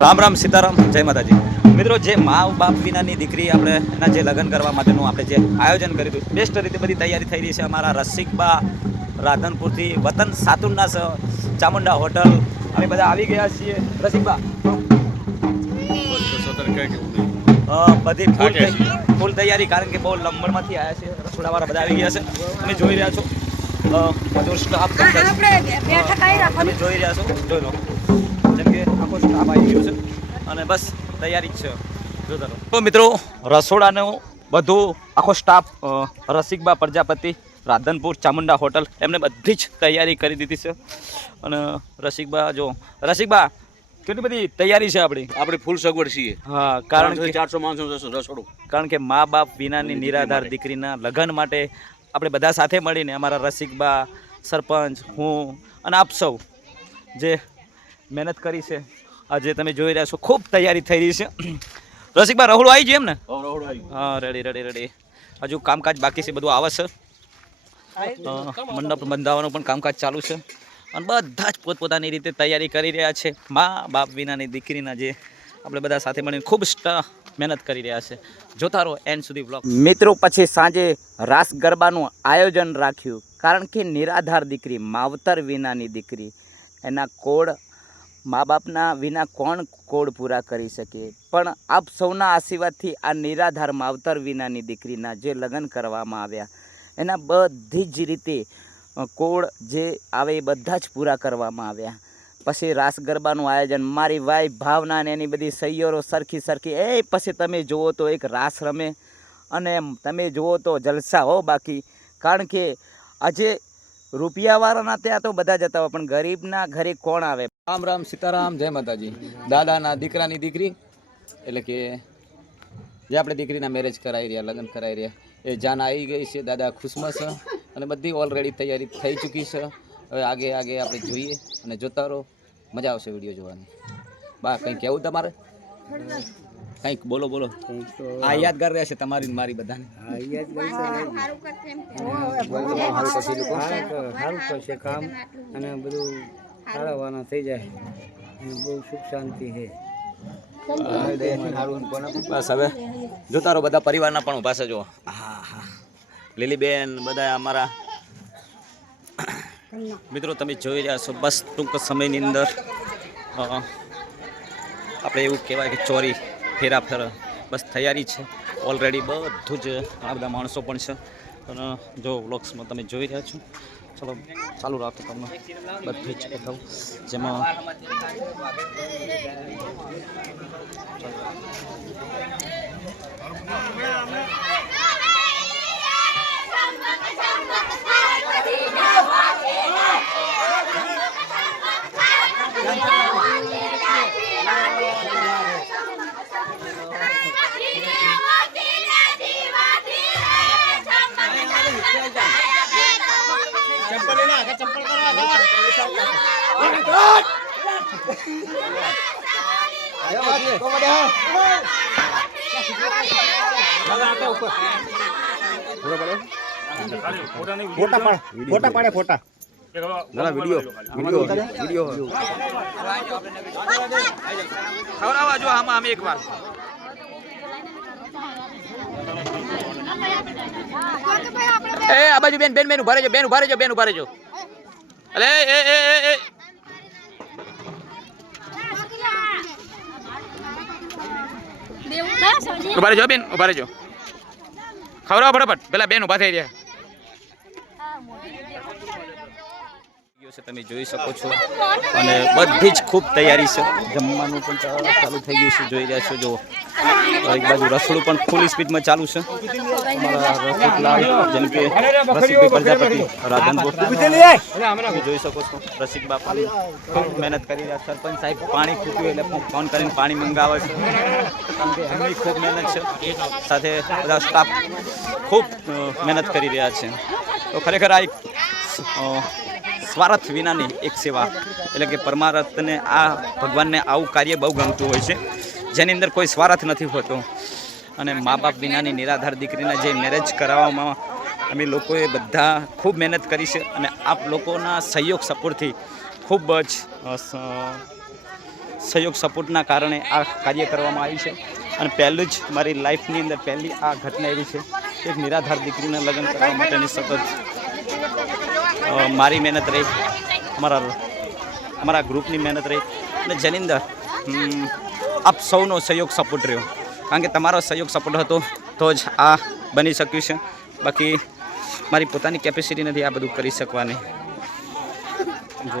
રામ રામ સીતારામ જય માતાજી. મિત્રો જે મા બાપ વિનાની દીકરી આપણે એના જે લગ્ન કરવા માટેનું આપણે જે આયોજન કર્યું હતું બેસ્ટ રીતે બધી તૈયારી થઈ રહી છે અમારા રસિકબા રાધનપુરથી વતન સાતુરના સ- ચામુંડા હોટલ. અમે બધા આવી ગયા છીએ. રસિકબા બધી ફૂલ ફૂલ તૈયારી કારણ કે બહુ લંબણમાંથી આવ્યા છે રસોડાવાળા બધા આવી ગયા છે. તમે જોઈ રહ્યા છો. મજૂર સ્ટાફ જોઈ રહ્યા છો. જોઈ લો. જેમ કે આખો સ્ટાફ આવી ગયો છે. અને બસ તૈયારી જ છે. જોતા તો મિત્રો રસોડાનો બધું આખો સ્ટાફ રસિકબા પ્રજાપતિ રાધનપુર ચામુંડા હોટલ એમને બધી જ તૈયારી કરી દીધી છે. અને રસિકબા જો રસિકબા કેટલી બધી તૈયારી છે આપણી? આપણે ફૂલ સગવડ છીએ. હા કારણ કે ચારસો માણસો રસોડું. કારણ કે મા બાપ વિનાની નિરાધાર દીકરીના લગ્ન માટે આપણે બધા સાથે મળીને અમારા રસિકબા સરપંચ હું અને આપ સૌ જે મહેનત કરી છે. આજે તમે જોઈ રહ્યા છો ખૂબ તૈયારી થઈ રહી છે. રસિકબા રહોડું આવી ગયું એમ ને? હા રેડી રેડી રેડી હજુ કામકાજ બાકી છે બધું આવે છે. મંડપ બંધાવવાનું પણ કામકાજ ચાલુ છે. અને બધા જ પોતપોતાની રીતે તૈયારી કરી રહ્યા છે. મા બાપ વિનાની દીકરીના જે આપણે બધા સાથે મળીને ખૂબ સ્ટ- મહેનત કરી રહ્યા છે. જોતા રહો એન્ડ સુધી બ્લોગ મિત્રો પછી સાંજે રાસ ગરબાનું આયોજન રાખ્યું. કારણ કે નિરાધાર દીકરી માવતર વિનાની દીકરી એના કોડ મા બાપના વિના કોણ કોડ પૂરા કરી શકે? પણ આપ સૌના આશીર્વાદથી આ નિરાધાર માવતર વિનાની દીકરીના જે લગ્ન કરવામાં આવ્યા, એના બધી જ રીતે કોડ જે આવે એ બધા જ પૂરા કરવામાં આવ્યા. પછી રાસ ગરબાનું આયોજન, મારી વાઈ ભાવના ને એની બધી સૈયરો સરખી સરખી, એ પછી તમે જુઓ તો એક રાસ રમે અને તમે જુઓ તો જલસા હો બાકી. કારણ કે આજે રૂપિયાવાળાના ત્યાં તો બધા જતા હોય, પણ ગરીબના ઘરે કોણ આવે? રામ રામ સીતારામ જય માતાજી. દાદાના દીકરાની દીકરી એટલે કે જે આપણે દીકરીના મેરેજ કરાવી રહ્યા લગ્ન કરાવી રહ્યા એ જાન આવી ગઈ છે દાદા ખુશમાં છે અને બધી ઓલરેડી તૈયારી થઈ ચૂકી છે. હવે આગે આગે આપણે જોઈએ અને જોતા રહો મજા આવશે વીડિયો જોવાની. બા કંઈ કહેવું તમારે? કંઈક બોલો બોલો. આ યાદગાર રહેશે તમારી મારી બધાને. સારું કરશે કામ અને બધું સારાવાના થઈ જાય. અને બહુ સુખ શાંતિ છે. બસ હવે જોતા રહો બધા પરિવારના પણ પાસે જો હા હા. લીલીબેન બધા અમારા. મિત્રો તમે જોઈ રહ્યા છો બસ ટૂંક સમયની અંદર આપણે એવું કહેવાય કે ચોરી ફેરા ફેર બસ તૈયારી છે. ઓલરેડી બધું જ ઘણા બધા માણસો પણ છે. અને જો વ્લોગ્સમાં તમે જોઈ રહ્યા છો. ચલો ચાલુ રાખો તમને બધી જ બતાવું. જેમાં ફોટા પાડે ફોટા ખવડાવવા જો આમાં અમે એકવાર એ આ બાજુ બેન બેન બેન ઊભા રહેજો બેન ઊભા રહેજો બેન ઊભા રહેજો. અરે એ એ એ એ ઊભા રહેજો બેન ઊભા રહેજો. ખવડાવો ફટાફટ. પેલા બેન ઊભા થઈ છે, તમે જોઈ શકો છો. અને બધી જ ખૂબ તૈયારી છે. જમવાનું પણ ચાલુ થઈ ગયું છે, જોઈ રહ્યા છો જો એક બાજુ રસોડું પણ ફૂલ સ્પીડમાં ચાલુ છે. જેમ કે રસિકભાઈ પ્રજાપતિ, રાધનપુર. જોઈ શકો છો, રસિક બાપાની ખૂબ મહેનત કરી રહ્યા સરપંચ સાહેબ પાણી ખૂટ્યું એટલે ફોન કરીને પાણી મંગાવે છે. એમની ખૂબ મહેનત છે. સાથે બધા સ્ટાફ ખૂબ મહેનત કરી રહ્યા છે. તો ખરેખર આ એક સ્વાર્થ વિનાની એક સેવા એટલે કે પરમાર્થને આ ભગવાનને આવું કાર્ય બહુ ગમતું હોય છે. જેની અંદર કોઈ સ્વાર્થ નથી હોતો. અને મા બાપ વિનાની નિરાધાર દીકરીના જે મેરેજ કરાવવામાં અમે લોકોએ બધા ખૂબ મહેનત કરી છે અને આપ લોકોના સહયોગ સપોર્ટથી ખૂબ જ સહયોગ સપોર્ટના કારણે આ કાર્ય કરવામાં આવ્યું છે. અને પહેલું જ મારી લાઈફની અંદર પહેલી આ ઘટના એવી છે એક નિરાધાર દીકરીના લગ્ન કરવા માટેની સતત મારી મહેનત રહી. અમારા અમારા ગ્રુપની મહેનત રહી. અને જેની અંદર આપ સૌનો સહયોગ સપોર્ટ રહ્યો. કારણ કે તમારો સહયોગ સપોર્ટ હતો તો જ આ બની શક્યું છે. બાકી મારી પોતાની કેપેસિટી નથી આ બધું કરી શકવાની. જો.